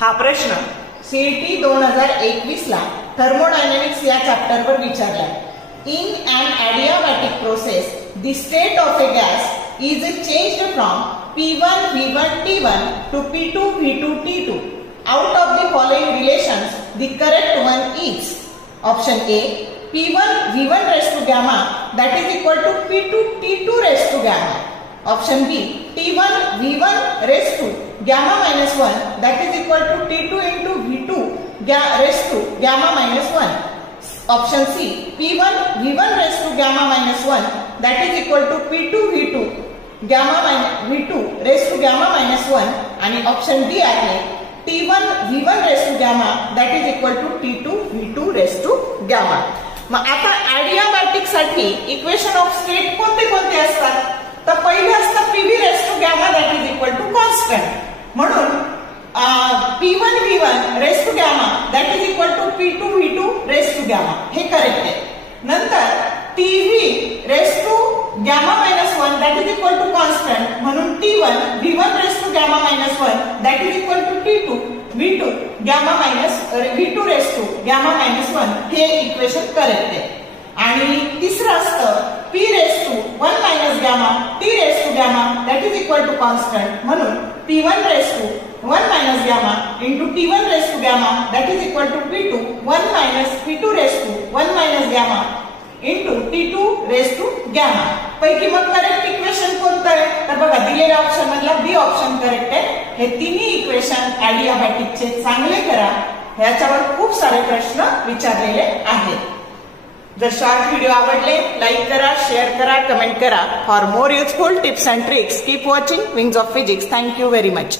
हा प्रश्न सीईटी 2021 ला थर्मोडायनेमिक्स या चॅप्टरवर विचारलाय. In an adiabatic process, the state of a gas is changed from P1 V1 T1 to P2 V2 T2. Out of the following relations, the correct one is option A, P1 V1 raised to gamma that is equal to P2 T2 raised to gamma. Option B, T1 V1 raised to gamma minus 1 that is equal to T2 into V2 raised to gamma minus 1. Option C, P1 V1 raised to gamma minus 1 that is equal to P2 V2 V2 raised to gamma minus 1. आणि option D आहे T1 V1 raised to gamma that is equal to T2 V2 raised to gamma. मग आता adiabatic साठी equation of state कोणते कोणते असतात? तर पहिले असतं PV raised to gamma that is equal to constant. म्हणून P1 V1 raised to gamma that is equal to P2 V2 raised to gamma हे करेक्ट आहे. नंतर TV raised to gamma minus 1 that is equal to constant म्हणून T1 V1 raised to gamma minus 1 that is equal to T2 V2 gamma minus V2 raised to gamma minus 1 हे equation correct आहे. आणि तिसरं असतं P raised to 1 minus gamma T raised to gamma that is equal to constant म्हणून P1 raised to 1 minus gamma into T1 raised to gamma that is equal to P2 1 minus P2 raised to 1 minus gamma into T2 raised to gamma. पैकी मग correct equation कोणतं आहे? तर बघा दिलेल्या option मधला बी option correct आहे. हे तिन्ही इक्वेशन ॲडियाबॅटिकचे चांगले करा. ह्याच्यावर खूप सारे प्रश्न विचारलेले आहेत. जर शॉर्ट व्हिडिओ आवडले लाईक करा, शेअर करा, कमेंट करा. For more useful tips and tricks keep watching wings of physics. Thank you very much.